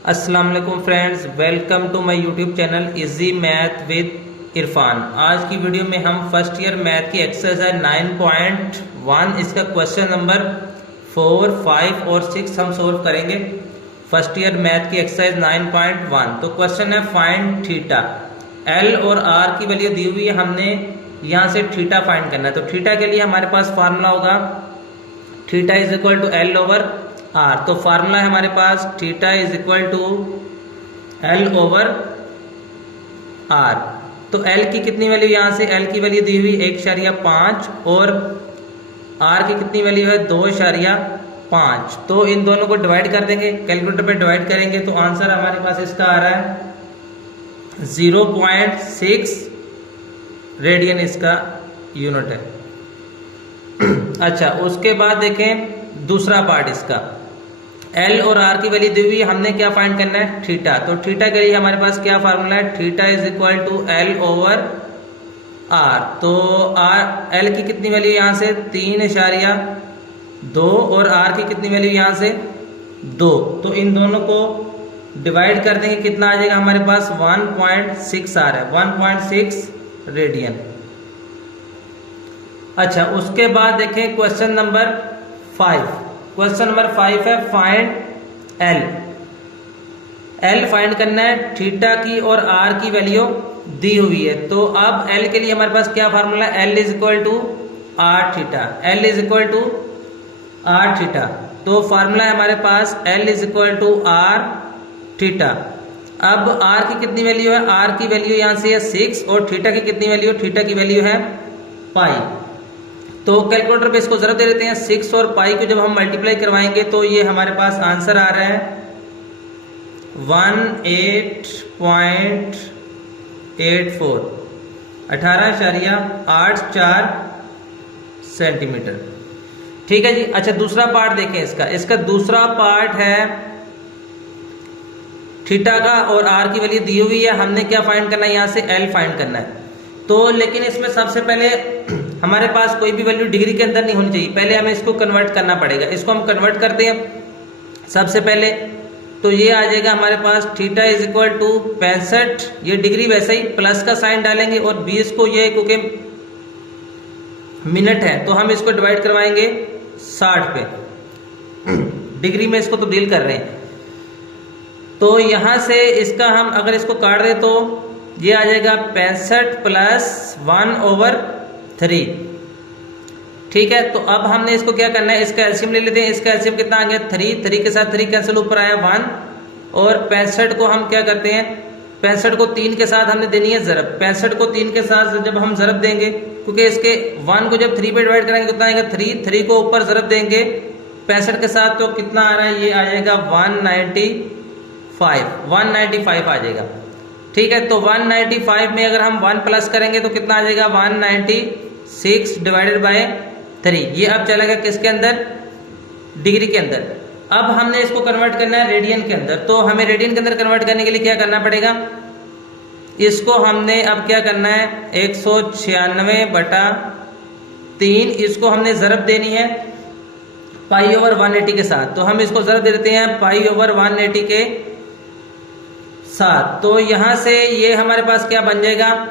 अस्सलाम वालेकुम friends, welcome to my YouTube channel easy math with Irfan. आज की वीडियो में हम फर्स्ट ईयर मैथ की एक्सरसाइज 9.1 इसका क्वेश्चन नंबर 4, 5 और 6 हम सोल्व करेंगे। फर्स्ट ईयर मैथ की एक्सरसाइज 9.1। तो क्वेश्चन है फाइंड थीटा। एल और आर की वैल्यू दी हुई है, हमने यहाँ से थीटा फाइंड करना है। तो थीटा के लिए हमारे पास फार्मूला होगा theta is equal to L over R. तो फार्मूला है हमारे पास theta is equal to L over R. तो एल की कितनी वैल्यू, यहां से एल की वैल्यू दी हुई 1.5 और आर की कितनी वैल्यू है 2.5। तो इन दोनों को डिवाइड कर देंगे, कैलकुलेटर पे डिवाइड करेंगे तो आंसर हमारे पास इसका आ रहा है 0.6 रेडियन इसका यूनिट है। अच्छा, उसके बाद देखें दूसरा पार्ट इसका, एल और आर की वैल्यू दी हुई है, हमने क्या फाइंड करना है थीटा। तो थीटा के लिए हमारे पास क्या फार्मूला है theta is equal to L over R. तो आर एल की कितनी वैल्यू यहां से 3.2 और आर की कितनी वैल्यू यहां से 2। तो इन दोनों को डिवाइड कर देंगे, कितना आ जाएगा हमारे पास 1.6 आ रहा है, 1.6 रेडियन। अच्छा, उसके बाद देखें क्वेश्चन नंबर 5। क्वेश्चन नंबर 5 है फाइंड एल। एल फाइंड करना है, थीटा की और आर की वैल्यू दी हुई है। तो अब एल के लिए हमारे पास क्या फार्मूला है, L is equal to R theta. L is equal to R theta. तो फार्मूला है हमारे पास L is equal to R theta. अब आर की कितनी वैल्यू है, आर की वैल्यू यहां से है 6 और थीटा की कितनी वैल्यू, थीटा की वैल्यू है पाई। तो कैलकुलेटर पे इसको जरूर दे देते हैं, 6 और पाई को जब हम मल्टीप्लाई करवाएंगे तो ये हमारे पास आंसर आ रहा है 18.84 18.84 सेंटीमीटर। ठीक है जी। अच्छा, दूसरा पार्ट देखें इसका। इसका दूसरा पार्ट है थीटा का और आर की वैल्यू दी हुई है, हमने क्या फाइंड करना है यहां से एल फाइंड करना है। तो लेकिन इसमें सबसे पहले हमारे पास कोई भी वैल्यू डिग्री के अंदर नहीं होनी चाहिए, पहले हमें इसको कन्वर्ट करना पड़ेगा। इसको हम कन्वर्ट करते हैं सबसे पहले। तो ये आ जाएगा हमारे पास थीटा इज इक्वल टू 65, ये डिग्री वैसे ही प्लस का साइन डालेंगे और 20 को ये क्योंकि मिनट है तो हम इसको डिवाइड करवाएंगे 60 पे। डिग्री में इसको तो डील कर रहे हैं। तो यहां से इसका हम अगर इसको काट दें तो ये आ जाएगा 65 प्लस 1/3। ठीक है। तो अब हमने इसको क्या करना है, इसका एलसीएम ले लेते हैं। इसका एलसीएम कितना आ गया 3 के साथ 3 कैंसिल, ऊपर आया 1 और 65 को हम क्या करते हैं, 65 को 3 के साथ हमने देनी है जरब। 65 को 3 के साथ जब हम जरब देंगे, क्योंकि इसके 1 को जब 3 पे डिवाइड करेंगे कितना आएगा 3 को ऊपर जरब देंगे 65 के साथ, तो कितना आ रहा है, ये आ जाएगा 195 आ जाएगा। ठीक है। तो 195 में अगर हम 1 प्लस करेंगे तो कितना आ जाएगा 196 डिवाइडेड बाय 3। ये अब चला गया किसके अंदर, डिग्री के अंदर। अब हमने इसको कन्वर्ट करना है रेडियन के अंदर। तो हमें रेडियन के अंदर कन्वर्ट करने के लिए क्या करना पड़ेगा, इसको हमने अब क्या करना है 196/3, इसको हमने जरब देनी है पाई ओवर 180 के साथ। तो हम इसको जरब दे देते हैं पाई ओवर 180 के साथ। तो यहां से ये हमारे पास क्या बन जाएगा,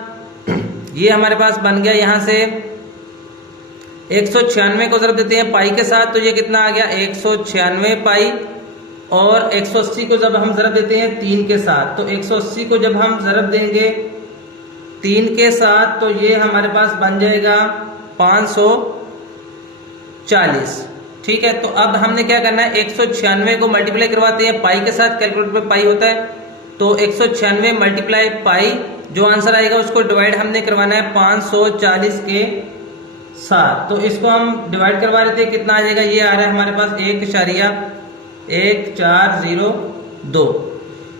ये हमारे पास बन गया यहां से 196 को जरब देते हैं पाई के साथ, तो ये कितना आ गया 196 पाई। और 180 को जब हम जरब देते हैं 3 के साथ, तो 180 को जब हम जरब देंगे 3 के साथ तो ये हमारे पास बन जाएगा 540। ठीक है। तो अब हमने क्या करना है 196 को मल्टीप्लाई करवाते हैं पाई के साथ, कैलकुलेटर पे पाई होता है। तो 196 मल्टीप्लाई पाई, जो आंसर आएगा उसको डिवाइड हमने करवाना है 540 के साथ। तो इसको हम डिवाइड करवा लेते हैं, कितना आ जाएगा, ये आ रहा है हमारे पास 1.1402।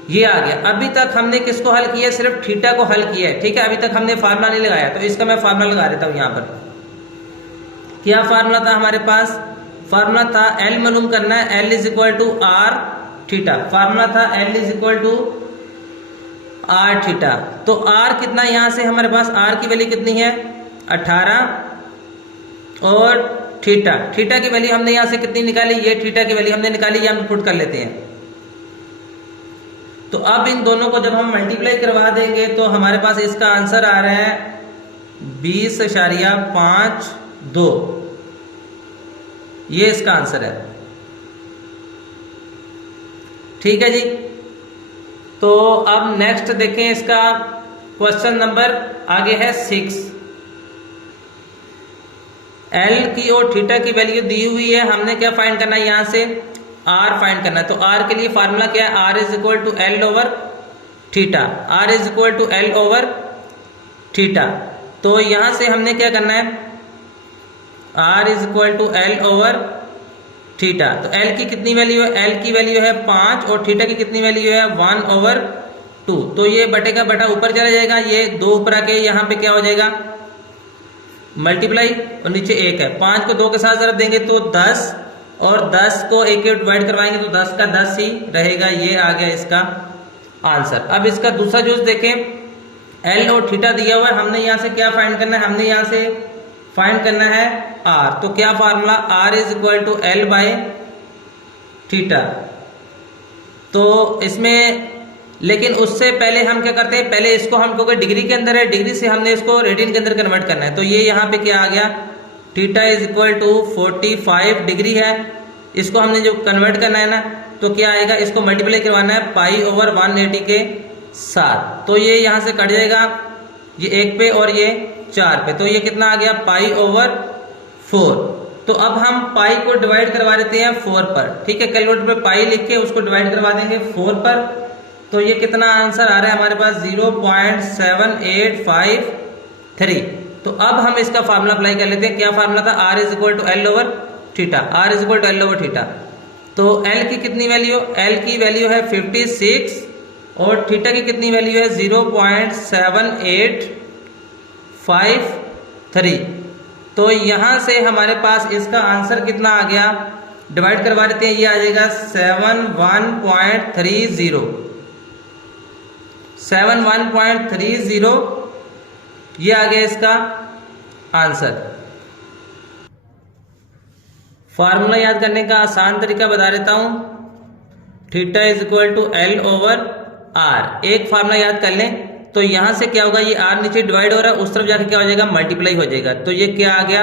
ये आ गया। अभी तक हमने किसको हल किया, सिर्फ थीटा को हल किया है। ठीक है। अभी तक हमने फार्मूला नहीं लगाया, तो इसका मैं फार्मूला लगा देता हूं। यहां पर क्या फार्मूला था हमारे पास, फार्मूला था एल मालूम करना है, L is equal to R theta. Formula था L is equal to R theta. तो आर कितना, यहां से हमारे पास आर की वैल्यू कितनी है 18 और थीटा की वैल्यू हमने यहां से कितनी निकाली, ये थीटा की वैल्यू हमने निकाली, ये हम पुट कर लेते हैं। तो अब इन दोनों को जब हम मल्टीप्लाई करवा देंगे तो हमारे पास इसका आंसर आ रहा है 20.52। ये इसका आंसर है। ठीक है जी। तो अब नेक्स्ट देखें, इसका क्वेश्चन नंबर आगे है 6। एल की और थीटा की वैल्यू दी हुई है, हमने क्या फाइंड करना है, यहां से आर फाइंड करना है। तो आर के लिए फार्मूला क्या है, R is equal to L over theta. R is equal to L over theta. तो यहां से हमने क्या करना है, R is equal to L over theta. तो एल की कितनी वैल्यू है, एल की वैल्यू है 5 और थीटा की कितनी वैल्यू है 1/2। तो ये बटे का बटा ऊपर चला जाएगा, ये 2 ऊपर आके यहाँ पे क्या हो जाएगा मल्टीप्लाई और नीचे 1 है। 5 को 2 के साथ जब देंगे तो 10 और 10 को 1 के डिवाइड करवाएंगे तो 10 का 10 ही रहेगा। ये आ गया इसका आंसर। अब इसका दूसरा जूस देखें, एल और थीटा दिया हुआ है, हमने यहाँ से क्या फाइंड करना है, हमने यहाँ से फाइंड करना है आर। तो क्या formula, R is equal to L by theta. तो इसमें लेकिन उससे पहले हम क्या करते हैं, पहले इसको हम क्योंकि डिग्री के अंदर है, डिग्री से हमने इसको रेडियन के अंदर कन्वर्ट करना है। तो ये यहाँ पे क्या आ गया, theta is equal to 45 degree है। इसको हमने जो कन्वर्ट करना है ना, तो क्या आएगा, इसको मल्टीप्लाई करवाना है पाई ओवर 180 के साथ। तो ये यहाँ से कट जाएगा, ये 1 पे और ये 4 पे। तो ये कितना आ गया, पाई ओवर 4। तो अब हम पाई को डिवाइड करवा देते हैं 4 पर। ठीक है, कैलकुलेटर पे पाई लिख के उसको डिवाइड करवा देंगे 4 पर। तो ये कितना आंसर आ रहा है हमारे पास 0.7853। तो अब हम इसका फार्मूला अप्लाई कर लेते हैं। क्या फार्मूला था, R is equal to L over theta. R is equal to L over theta. तो एल की कितनी वैल्यू, एल की वैल्यू है 56 और थीटा की कितनी वैल्यू है 0.7853। तो यहां से हमारे पास इसका आंसर कितना आ गया, डिवाइड करवा देते हैं, ये आ जाएगा 71.30। 71.30 ये आ गया इसका आंसर। फार्मूला याद करने का आसान तरीका बता देता हूं, theta is equal to L over R. एक फार्मूला याद कर लें, तो यहां से क्या होगा, ये आर नीचे डिवाइड हो रहा है, उस तरफ जाके क्या हो जाएगा, मल्टीप्लाई हो जाएगा। तो ये क्या आ गया,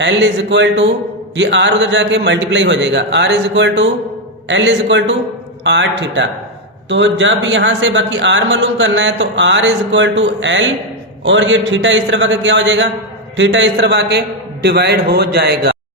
एल इज इक्वल टू, ये आर उधर जाके मल्टीप्लाई हो जाएगा, R is equal to L is equal to R theta. तो जब यहां से बाकी आर मालूम करना है तो R is equal to L और ये थीटा इस तरफ आके क्या हो जाएगा, थीटा इस तरफ आके डिवाइड हो जाएगा।